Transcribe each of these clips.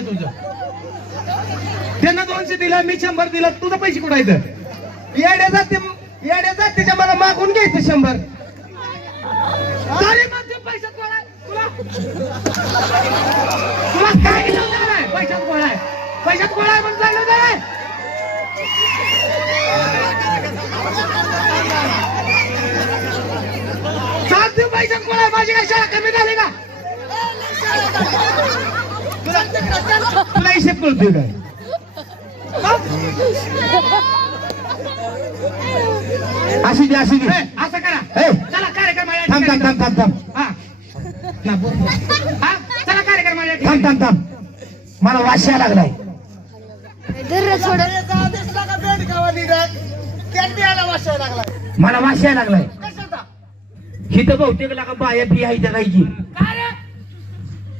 पैसे तुझं. त्यांना दोनशे दिलं मी शंभर दिलं. तुझं पैसे कुठं आहेत? येड्या जाते येड्या जातीच्या मला मागून घ्यायचं शंभर. तरी पैशात तुला तुला काय नव्हतं पैशात गोळा पैशात गोळा आहे म्हणून चाललं सात पैशात गोळा माझी काय शाळा कमी झाली तुला हिशेब कळतोय काय? अशी दे अशी दे. असं करा. चला कार्यक्रम. थांब थांब थांब थांब थांब. हा. ना, बोल, बोल. हा, चला कार्यक्रम. थांब थांब थांब. मला वाश्या लागलाय. मला वाश्या लागलाय. हिथं बहुतेक लागा बाया आहे त्या गायची?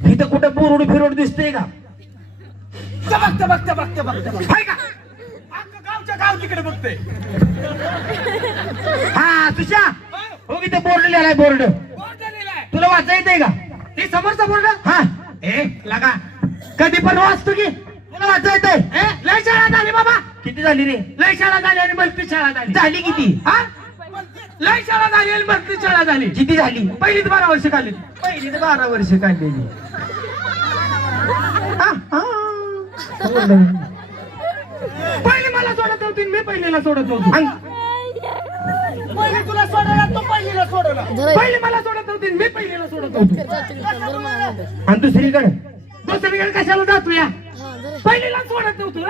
हिथं कुठं बोरोड फिरोड दिसतंय का? बघते बघते बघते बघते बघते का? अख्खं गावच्या गाव तिकडे बघते हा तुझ्या हो इथं बोर्ड लिहिलाय बोर्ड. बोर्ड लिहिलाय तुला वाचा येतंय का? ते समोरचा बोर्ड? हा. ए लगा. कधी पण वाचतो की. तुला वाचा येतंय ए लय शाळा झाली बाबा. किती झाली रे? लय शाळा झाली आणि भरती शाळा झाली. झाली किती? हा? लय शाळा झाली आणि भरती शाळा झाली. किती झाली? पहिलीच बारा वर्ष खाली पहिली तर बारा वर्ष काढलेली. हा, हा. पहिली मला सोडत होती मी पहिलीला सोडत होतो. पहिली तुला सोडला तो पहिलीला सोडला. धर. पहिली मला सोडत होती मी पहिलीला सोडत होतो. आणि दुसरीकडे दुसरीकडे कशाला जातो या पहिलीला सोडत नव्हतो?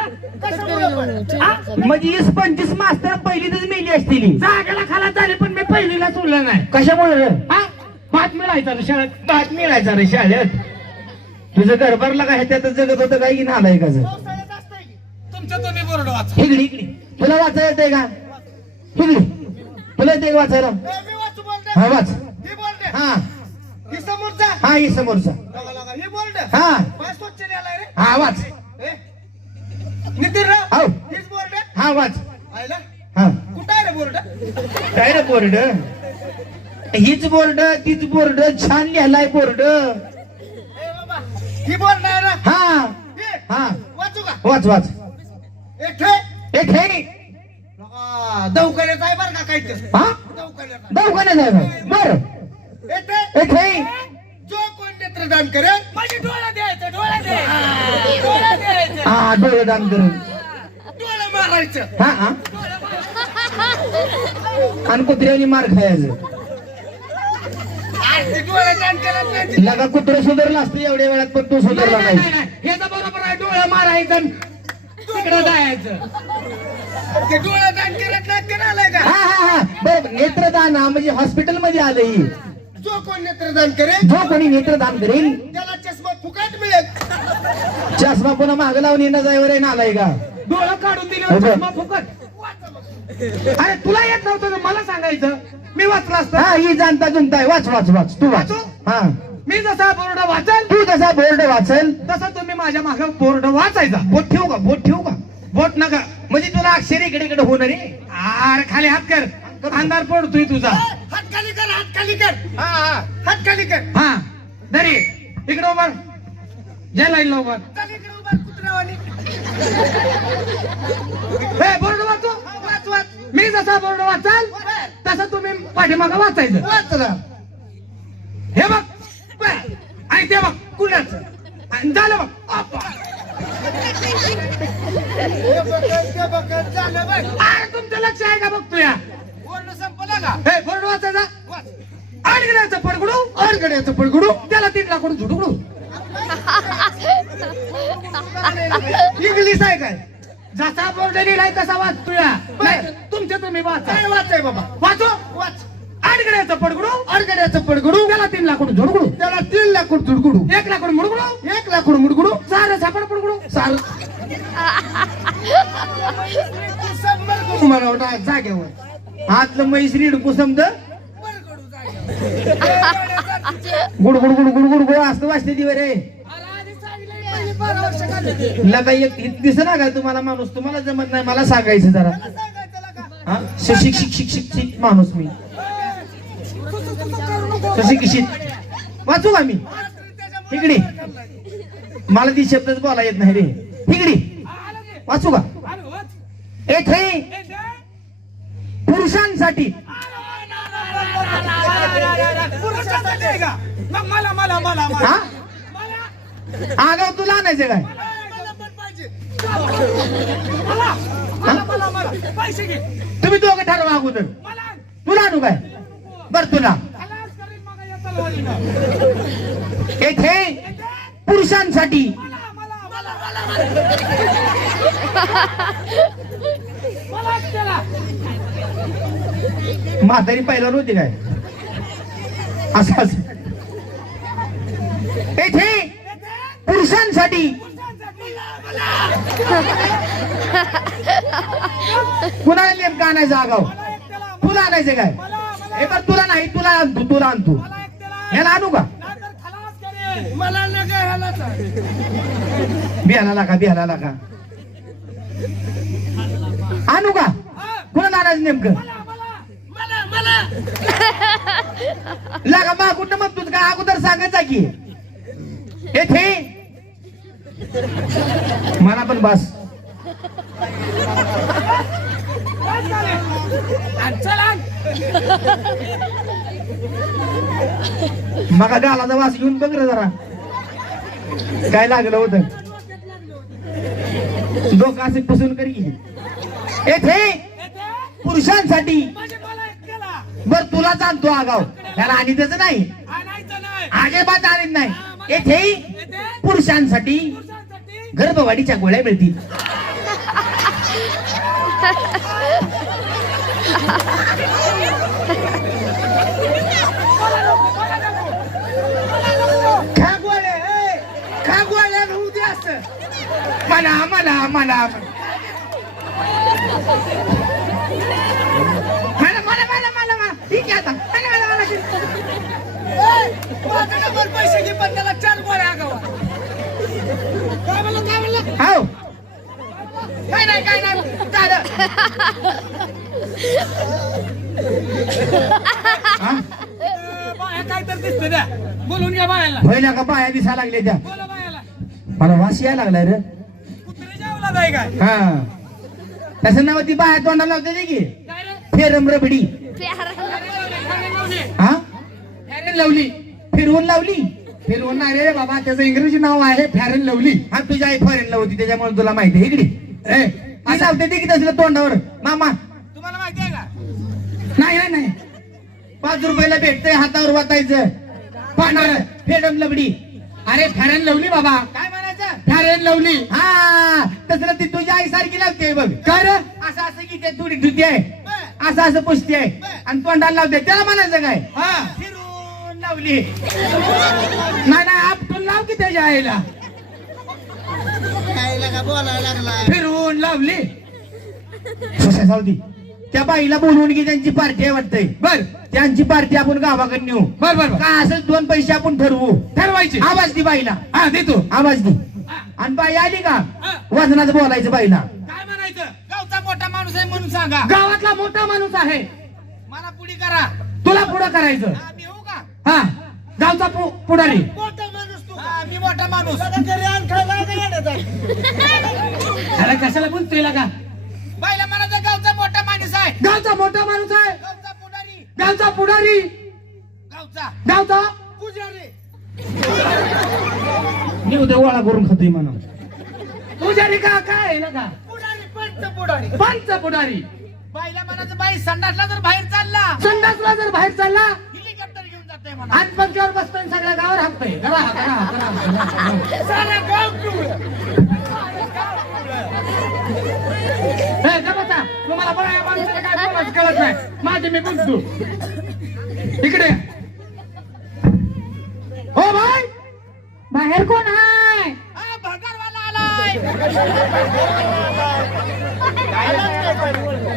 म्हणजे वीस पंचवीस मास्तर पहिलीतच मेली असतील जागेला खाला झाले पण मी पहिलीला सोडलं नाही. कशामुळे? रे हा? भात मिळायचा रे शाळेत? भात मिळायचा रे शाळेत. तुझं घरभरला काय त्यात जगत होतं काय की नालाय का तुमच्या तुम्ही बोर्ड वाचा. इकडे इकडे तुला वाचायला येतंय का? इकडे तुला येते वाचायला? हा वाच. हा ही. समोरचा? हा ही समोरचा. ही हा. वाच? नितीन राव हो बोर्ड हा वाच. हा. कुठं आहे रे बोर्ड? काय रे बोर्ड? हीच बोर्ड तीच बोर्ड. छान लिहिलाय बोर्ड. ही आहे ना? हा. हे, हा. वाचू का? वाच वाच. एक ठे एक हे दवाखान्याचा आहे बरं का काय ते हा? दवाखान्याचा दवाखान्यात आहे बाई. बर. एक ठे एक हे जो कोण नेत्रदान करेल माझे डोळा द्यायचं डोळा द्यायचं. डोळा द्यायचं. हा डोळे दान करून डोळा मारायचं. हा हा. आणि कुत्र्याने मार खायचं आणि डोळा दान करत नाही ते- लगा कुत्र सुधारला असतं एवढ्या वेळात पण तू सुधारला नाही, नाही. ह्याचं बरोबर आहे डोळा मारायचं तिकडं जायचं. ते डोळा दान करत नाही ते आलाय का? हा हा हा. बरोबर नेत्रदान हा म्हणजे हॉस्पिटलमध्ये आलं ही जो कोण नेत्रदान करेल जो कोणी नेत्रदान करेल त्याला चष्मा फुकट मिळेल. चष्मा पुन्हा माग लावून येणं जायवर आहे आलाय का डोळा काढून हो दिले का? चष्मा फुकट. अरे तुला येत नव्हतं मला सांगायचं. मी वाचला असतं हा ही जाणता जुनताय वाच वाच वाच. तू वाच. वाचू? हा. मी जसा बोर्ड वाचल तू जसा बोर्ड वाचल. तसा तुम्ही माझ्या मागे बोर्ड वाचायचा. बोट ठेवू का? बोट ठेवू का? बोट नका. म्हणजे तुला अक्षर इकडे इकडे होणार आहे? आर खाली हात कर. अंधार पडतोय तुझा. हात खाली कर हात खाली कर. हा हा. हात खाली कर. हा. दरी. इकडे उभा. जय लाईन उभा हे बोर्ड वाच? मी जसा बोर्ड वाचाल तसा तुम्ही पाठीमागं वाचायचं. वाचला. हे बघ. आणि ते बघ कुणाचं? झालं बघ तुमचं लक्ष आहे का बघतो या हे बोर्ड वाचायचा? अडगड्याचं पडगडू अडगड्याचं पडगडू त्याला तीन लाकडू झुडुकडू इंग्लिश आहे काय? जसा बोर्ड लिहिलाय तसा वाचतो या नाही, तुमच्या तुम्ही वाचा. काय वाचाय बाबा. वाचो. वाच. अडगड्याचं पडगडू. अडगड्याचं पडगडू. त्याला तीन लाकडू झुडगडू त्याला तीन लाकूड झुडगडू एक लाकूड मुडगडू. एक लाकूड मुडगडू. सार सापड पडगडू. सार. मला जागेवर. आतलं म्हैस read कुसमत good good good good good good असं वाचते दिवे रे लगा एक दिस ना काय तुम्हाला माणूस? तुम्हाला जमत नाही मला सांगायचं जरा. हा? शिक्षित माणूस मी. सुशिक्षित वाचू का मी? इकडे. मला ती शब्दच बोला येत नाही रे. ठिकडी वाचू का? येथे पुरुषांसाठी. मला मला मला आग तुला आणायचं काय? तुम्ही दोघं ठरवा अगोदर. तुला आणू काय? बर तुला. येथे पुरुषांसाठी म्हातारी पहिला नव्हती काय? असं असं. येथे पुरुषांसाठी. कुणाला नेमकं आणायचं आगाव? तुला आणायचं काय? हे बघ तुला नाही तुला आणतो तुला आणतो. ह्याला आणू का? बिहाराला का बिहाराला का आणू का? कुणाला आणायचं नेमकं? मला मला लागा मा कुठं मग तुझं काय अगोदर सांगायचा की. येथे मला पण बस. मगा गालाचा वास घेऊन बघ रे जरा. काय लागलं होतं? डोकं असे पुसून करी. येथे पुरुषांसाठी म्हणजे बर तुला जाणतो आगाव. त्याला आणि त्याच नाही. आणायचं नाही. आगे बात आणत नाही. येथे पुरुषांसाठी गर्भवाढीच्या गोळ्या मिळतील. खागवाड्या ए, खागवाड्या होऊ मला मला मला. मला मला मला मला मला. ठीक आहे आता. मला मला मला. पैसे घे पण त्याला काय तर दिसतं द्या. बोलून घ्या बायाला होय ना का बाया दिसायला लागले त्या बोला बायाला मला वास यायला लागलाय रे. कुत्रे जेवला जाय काय? हा. तसं नाव ती बाया तोंडाला लावते की. फेरम रबडी. हा? Fair and lovely. फिरवून लावली. फिरवून नाही रे बाबा त्याचं इंग्रजी नाव आहे फॅरन लवली. हा तुझ्या आई फॉरेनला होती त्याच्यामुळे तुला माहिती आहे इकडे. ए ती लावते ते की तसलं तोंडावर? मामा. तुम्हाला माहिती आहे का? नाही नाही नाही. पाच रुपयाला भेटतंय हातावर वाटायचं. पाणार फेरम लबडी. अरे फॅरन लवली बाबा. काय म्हणायचं? Fair and lovely. हा. तसलं ती तुझ्या आई सारखी लागते बघ. काय रे? असं असं की ते थोडी धुती आहे. असं असं पुसती आहे. आणि तोंडाला लावते. त्याला म्हणायचं काय? हा. फिरून लावली. नाही नाही आपटून लाव की त्याच्या आईला. फिरवून लावली. सावधी त्या बाईला बोलवून की त्यांची पार्टी आहे वाटतंय. बर. त्यांची पार्टी आपण गावाकडे नेऊ. बर बर. का असं दोन पैसे आपण ठरवू? ठरवायची. आवाज दी बाईला. हा देतो. आवाज दी. आणि बाई आली का. वजनाचं बोलायचं बाईला. काय म्हणायचं? गावचा मोठा माणूस आहे म्हणून सांगा. गावातला मोठा माणूस आहे. मला पुढे करा. तुला पुढं करायचं. हा, मी होऊ का? हा. गावचा पुढारी. मी मोठा माणूस. घरी आण खायला अरे कशाला बोलतोय का बाईला म्हणायचं गावचा मोठा माणूस आहे. गावचा मोठा माणूस आहे? गावचा पुढारी. गावचा पुढारी? गावचा. गावचा? पुजारी. मी उद्या गोळा करून खातोय म्हणा पुजारी का? काय आहे ना का पुढारी पंच पुढारी. पंच पुढारी. बाईला म्हणायचं बाई संडासला जर बाहेर चालला. संडासला जर बाहेर चालला आणि पंचावर बसतोय सगळ्या गावावर हाकतोय करा करा करा सारा गाव. हे. तुम्हाला माणसाला काय बोलायचं कळत नाही. माझे मी बोलतो. इकडे हो भाई. बाहेर कोण आहे? हा, भगरवाला आलाय.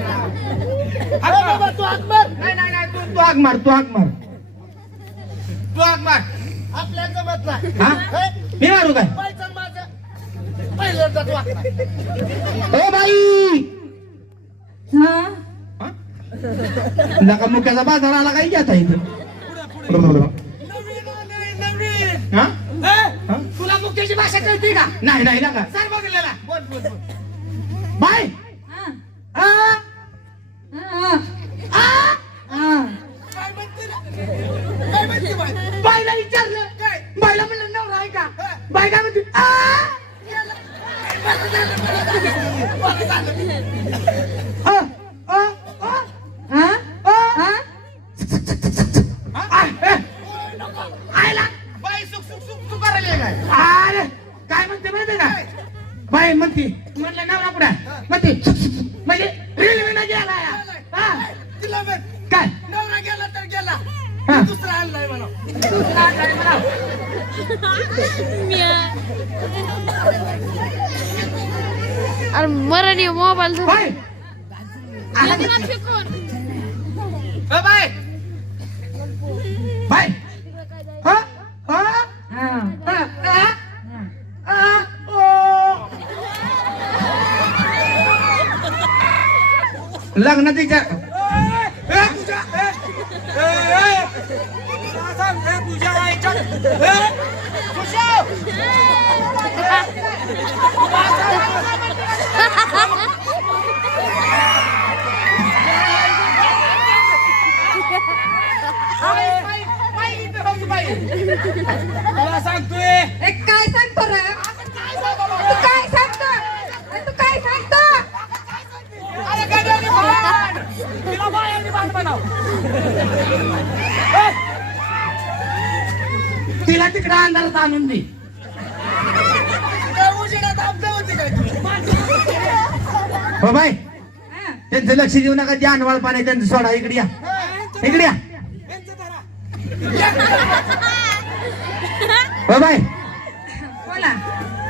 अरे बाबा, तू हात मार. नाही नाही नाही तू तू आग मार तू आग मार तू हात मार. जमत नाही. हा मी मारू काय माझा. ओ बाई हा? नका मुक्याचा बाजार आला काही घेता इथे नवीन आलंय, नवीन. हा हे? हा? तुला मुख्याची भाषा भाषा कळते का नाही नाही नका सर बघलेला बोल बोल बोल बाय 아! अरे मराठी मोबाईल बाई तिच्या तुला सांगतोय. काय सांग रे तू काय सांगतो तू काय सांगतो अरे गड्याने भांड! तिला बायाने भांड म्हणाव. ए, तिला तिकडे अंधारात आणून दे. तू? हो बाय त्यांचं लक्ष देऊ नका जे अनवाळ पाणी त्यांचं सोडा इकडे या. इकडे या. हो बाय बोला.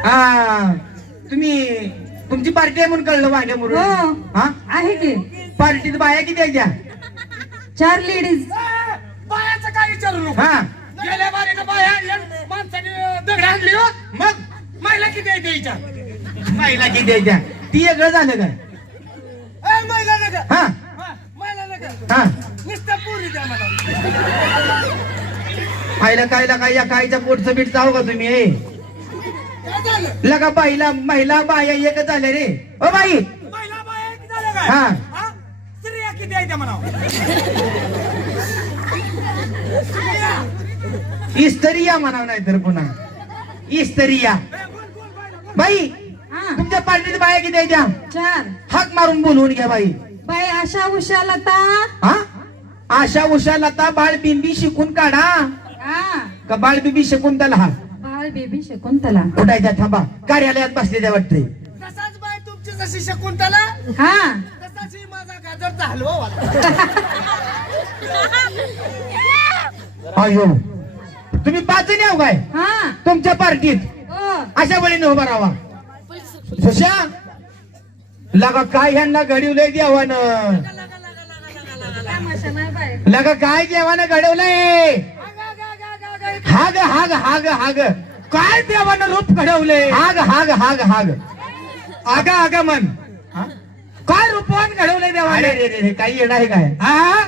हा तुम्ही तुमची पार्टी आहे म्हणून कळलं वांग्या हो. म्हणून हा? आहे की? पार्टीत बाया किती आहे त्या? चार लेडीज बायाचं काय विचारू नको? हा. गेल्या बारीनं बाया माणसाने दगड आणली हो. मग? महिला किती आहे द्यायच्या महिला किती त्या? ती वेगळं झालं काय ए, महिला नका. हा. महिला नका. हा. नुसत्या पुरी द्या मला. आईला कायला काय या कायच्या पोटचं बीट जाऊ का तुम्ही ए? काय झालं? लगा बाईला महिला बाया एकच झाल्या रे. O by! महिला बाया झाल्या काय? हा. हा? स्त्रिया किती आहे त्या म्हणा इस्तरिया म्हणावं नाही तर पुन्हा. इस्तरिया. बाई हा. तुमच्या पार्टीत बाया किती आहे त्या चार. हाक मारून बोलवून घ्या बाई. बाई आशा उषा लता. हा? आशा उषा लता बाळ बिंबी शिकून काढा. हा. का बाळ बिंबी शिकून त्याला? हा बाळ बेबी शकुंतला उठायच्या थांबा. कार्यालयात बसलेल्या वाटते. तसाच बाय तुमची जशी शकुंतला हा. तसाच माझा गाजरचा हलवा वाला. अयो तुम्ही पाच जणी आहो काय? हा. तुमच्या पार्टीत. हो. अशा वेळेने उभा राहा. सुशा लगा काय ह्यांना घडवलंय देवानं? तमाशा नाही बाई लगा काय देवानं घडवलंय? हाग हाग हाग हाग. काय देवानं रूप घडवलंय? हाग हाग हाग हाग. आगा आगा मन? काय रूपवान घडवलंय देवाने? रे रे रे काही येणार आहे काय? हा?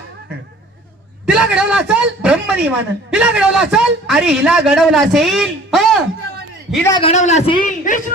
तिला घडवलं असेल? ब्रह्मनिमान हिला घडवलं असेल? अरे हिला घडवलं असेल? हो. हिला घडवलं असेल? विष्णू